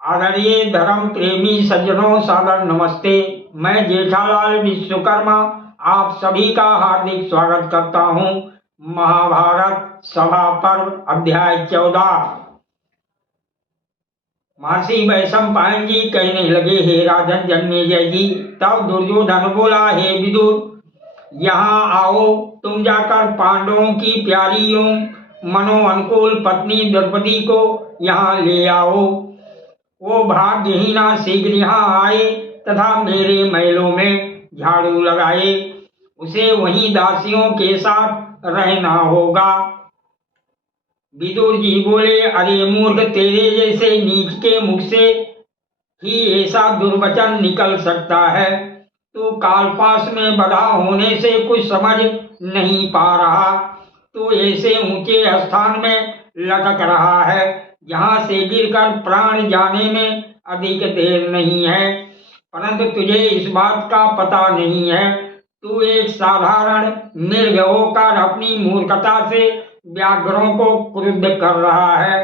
आदरणीय धर्म प्रेमी सज्जनों, सादर नमस्ते। मैं जेठालाल विश्वकर्मा आप सभी का हार्दिक स्वागत करता हूं। महाभारत सभा पर्व अध्याय 14। महर्षि वैशंपायन जी कहने लगे, हे राजन जन्मेजय जी। तब दुर्योधन बोला, हे विदुर, यहाँ आओ, तुम जाकर पांडवों की प्यारी एवं मनो अनुकूल पत्नी द्रौपदी को यहाँ ले आओ। वो भाग्यहीना शीघ्र यहाँ आए तथा मेरे महलों में झाड़ू लगाए। उसे वहीं दासियों के साथ रहना होगा। विदुर जी बोले, अरे मूर्ख, तेरे जैसे नीच के मुख से ही ऐसा दुर्वचन निकल सकता है। तू कालपाश में बंधा होने से कुछ समझ नहीं पा रहा। तू ऐसे ऊंचे स्थान में लटक रहा है जहां से गिरकर प्राण जाने में अधिक देर नहीं है, परंतु तुझे इस बात का पता नहीं है। तू एक साधारण मृग होकर अपनी मूर्खता से व्याघ्रों को क्रुद्ध कर रहा है।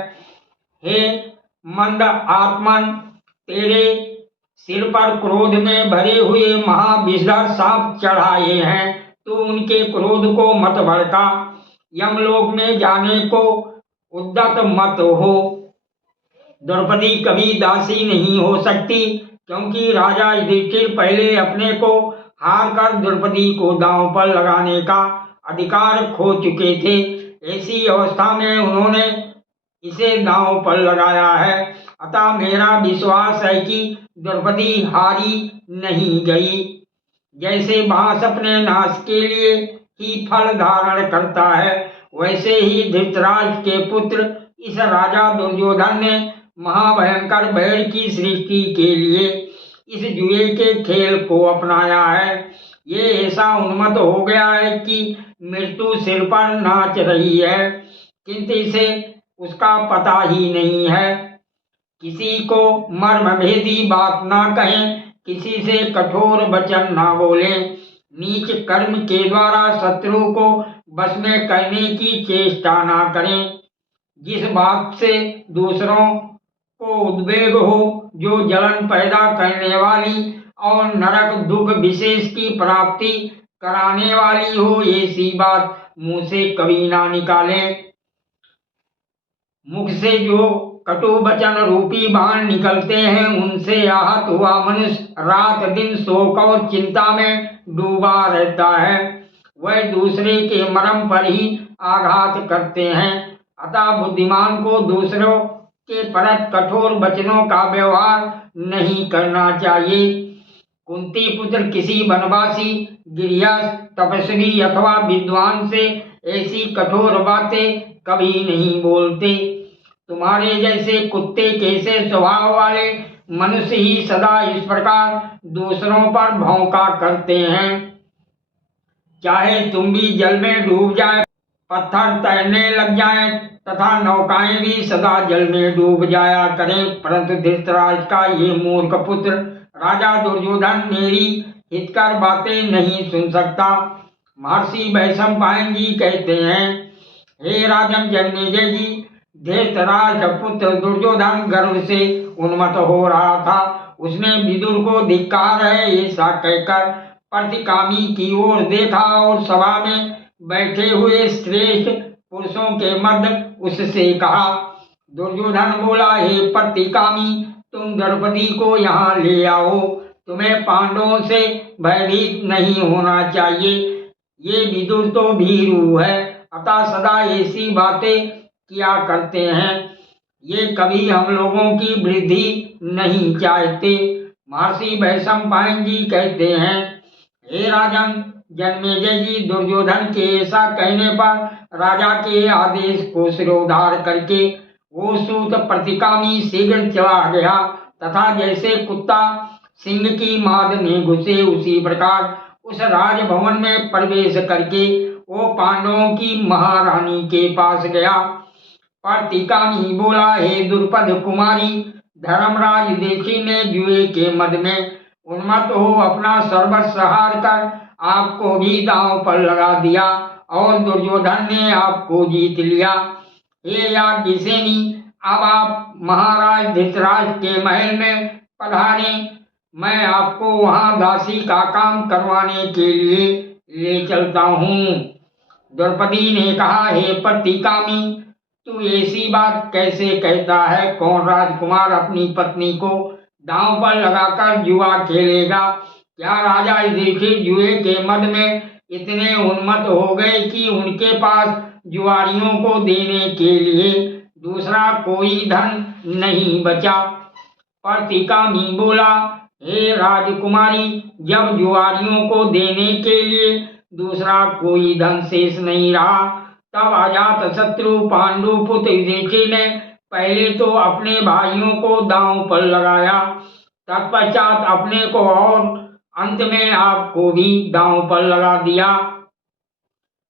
हे मंद आत्मन, तेरे सिर पर क्रोध में भरे हुए महाविषधर सांप चढ़ाए हैं। तू उनके क्रोध को मत भड़का, यमलोक में जाने को उद्यत मत हो। द्रौपदी कभी दासी नहीं हो सकती, क्योंकि राजा युधिष्ठिर पहले अपने को हार कर द्रौपदी को दांव पर लगाने का अधिकार खो चुके थे। ऐसी अवस्था में उन्होंने इसे दांव पर लगाया है। अतः मेरा विश्वास है कि द्रौपदी हारी नहीं गई। जैसे बांस अपने नाश के लिए ही फल धारण करता है, वैसे ही धृतराष्ट्र के पुत्र इस राजा दुर्योधन ने महाभयंकर बैर की सृष्टि के लिए इस जुए के खेल को अपनाया है। ये ऐसा उन्मत्त हो गया है कि मृत्यु सिर पर नाच रही है, किंतु इसे उसका पता ही नहीं है। किसी को मर्मभेदी बात ना कहें, किसी से कठोर वचन ना बोलें, नीच कर्म के द्वारा शत्रु को बस में करने की चेष्टा ना करें। जिस बात से दूसरों को उद्वेग हो, जो जलन पैदा करने वाली और नरक दुख विशेष की प्राप्ति कराने वाली हो, ऐसी बात मुंह से कभी ना निकालें। मुख से जो कटु वचन रूपी बाण निकलते हैं, उनसे आहत हुआ मनुष्य रात दिन शोक और चिंता में डूबा रहता है। वह दूसरे के मरम पर ही आघात करते हैं। अतः बुद्धिमान को दूसरों के परत कठोर वचनों का व्यवहार नहीं करना चाहिए। कुंती पुत्र किसी वनवासी, गृहस्थ, तपस्वी अथवा विद्वान से ऐसी कठोर बातें कभी नहीं बोलते। तुम्हारे जैसे कुत्ते कैसे स्वभाव वाले मनुष्य ही सदा इस प्रकार दूसरों पर भौंका करते हैं। चाहे तुम भी जल में डूब जाए, पत्थर तैरने लग जाएं तथा नौकाएं भी सदा जल में डूब जाया करें, परंतु धृतराष्ट्र का ये मूर्ख पुत्र राजा दुर्योधन मेरी हितकर बातें नहीं सुन सकता। महर्षि वैशंपायन जी कहते हैं, हे राजन जन्मेजय जी, धृतराष्ट्र पुत्र दुर्योधन गर्व से उन्मत्त हो रहा था। उसने विदुर को धिक्कार है ऐसा कहकर प्रतिकामी की ओर देखा और सभा में बैठे हुए श्रेष्ठ पुरुषों के मध्य उससे कहा। दुर्योधन बोला, हे प्रतिकामी, तुम द्रौपदी को यहाँ ले आओ। तुम्हें पांडवों से भयभीत नहीं होना चाहिए। ये विदुर तो भीरू है, अतः सदा ऐसी बातें किया करते हैं। ये कभी हम लोगों की वृद्धि नहीं चाहते। महर्षि वैशंपायन जी कहते हैं, हे राजन जन्मेजय जी, दुर्योधन के ऐसा कहने पर राजा के आदेश को सिरोधार करके वो सूत प्रतिकामी शीघ्र चला गया तथा जैसे कुत्ता सिंह की माद में घुसे, उसी प्रकार उस राजभवन में प्रवेश करके वो पांडवों की महारानी के पास गया। प्रतिकामी बोला, हे दुर्पद कुमारी, धर्मराज युधिष्ठिर ने जुए के मद में उन्मत्त हो अपना सर्वस्व हार कर आपको भी दांव पर लगा दिया और दुर्योधन ने आपको जीत लिया। हे याज्ञसेनी, अब आप महाराज धृतराज के महल में पधारें, मैं आपको वहां दासी का काम करवाने के लिए ले चलता हूँ। द्रौपदी ने कहा, हे प्रतिकामी, तू ऐसी बात कैसे कहता है? कौन राजकुमार अपनी पत्नी को दांव पर लगाकर जुआ खेलेगा? क्या राजा युधिष्ठिर जुए के मद में इतने उन्मत्त हो गए कि उनके पास जुआरियों को देने के लिए दूसरा कोई धन नहीं बचा? प्रतिकामी बोला, हे राजकुमारी, जब जुआरियों को देने के लिए दूसरा कोई धन शेष नहीं रहा, तब अजात शत्रु पांडु पुत्र युधिष्ठिर ने पहले तो अपने भाइयों को दांव पर लगाया, तत्पश्चात अपने को और अंत में आपको भी दांव पर लगा दिया।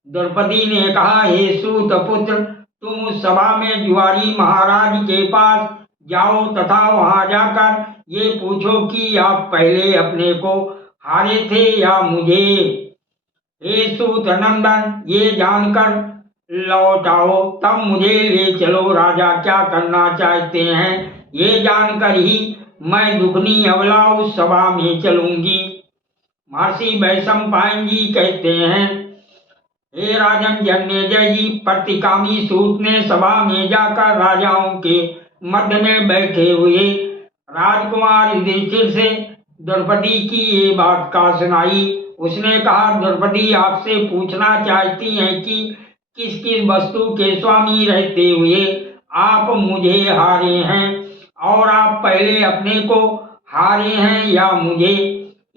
द्रौपदी ने कहा, हे सूत पुत्र, तुम उस सभा में जुआरी महाराज के पास जाओ तथा वहां जाकर ये पूछो कि आप पहले अपने को हारे थे या मुझे। हे सूत नंदन, ये जानकर लौट आओ, तब मुझे ले चलो। राजा क्या करना चाहते हैं ये जानकर ही मैं दुखनी अबला उस सभा में चलूंगी। महर्षि वैशंपायन जी कहते हैं, हे राजन जन्मेजय जी, प्रतिकामी सूत ने सभा में जाकर राजाओं के मध्य में बैठे हुए राजकुमार युधिष्ठिर से द्रौपदी की ये बात का सुनाई। उसने कहा, द्रौपदी आपसे पूछना चाहती हैं कि किस किस वस्तु के स्वामी रहते हुए आप मुझे हारे हैं, और आप पहले अपने को हारे हैं या मुझे?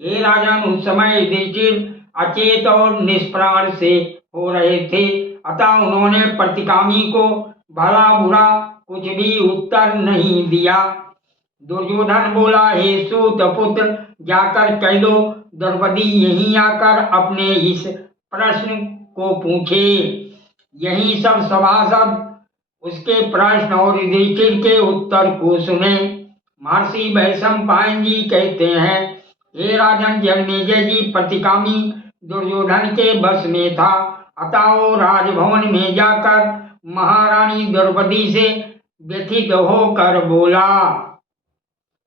हे राजन, उस समय युधिष्ठिर अचेत और निष्प्राण से हो रहे थे, अतः उन्होंने प्रतिकामी को भला बुरा कुछ भी उत्तर नहीं दिया। दुर्योधन बोला, हे सूत पुत्र, जाकर कह दो द्रौपदी यहीं आकर अपने इस प्रश्न को पूछे। यही सब सभासद उसके प्रश्न और युधिष्ठिर के उत्तर को सुने। महर्षि वैशंपायन जी कहते हैं, हे राजन जन्मेजय जी, प्रतिकामी दुर्योधन के बस में था, अतः वो राजभवन में जाकर महारानी द्रौपदी से व्यथित होकर बोला।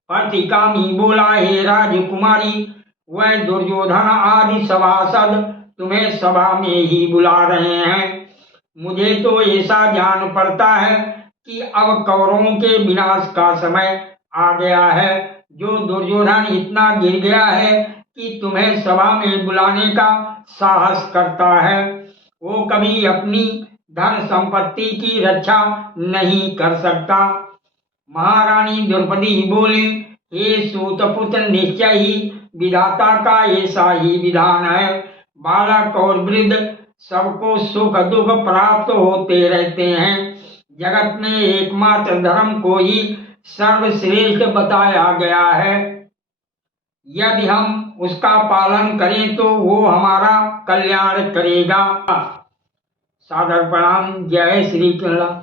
प्रतिकामी बोला, हे राजकुमारी, वह दुर्योधन आदि सभासद तुम्हें सभा में ही बुला रहे हैं। मुझे तो ऐसा जान पड़ता है कि अब कौरवों के विनाश का समय आ गया है। जो दुर्योधन इतना गिर गया है कि तुम्हें सभा में बुलाने का साहस करता है, वो कभी अपनी धन संपत्ति की रक्षा नहीं कर सकता। महारानी द्रौपदी बोली, हे सूतपुत्र, निश्चय ही विधाता का ऐसा ही विधान है। बालक और वृद्ध सबको सुख दुख प्राप्त होते रहते हैं। जगत में एकमात्र धर्म को ही सर्वश्रेष्ठ बताया गया है। यदि हम उसका पालन करें तो वो हमारा कल्याण करेगा। सादर प्रणाम। जय श्री कृष्ण।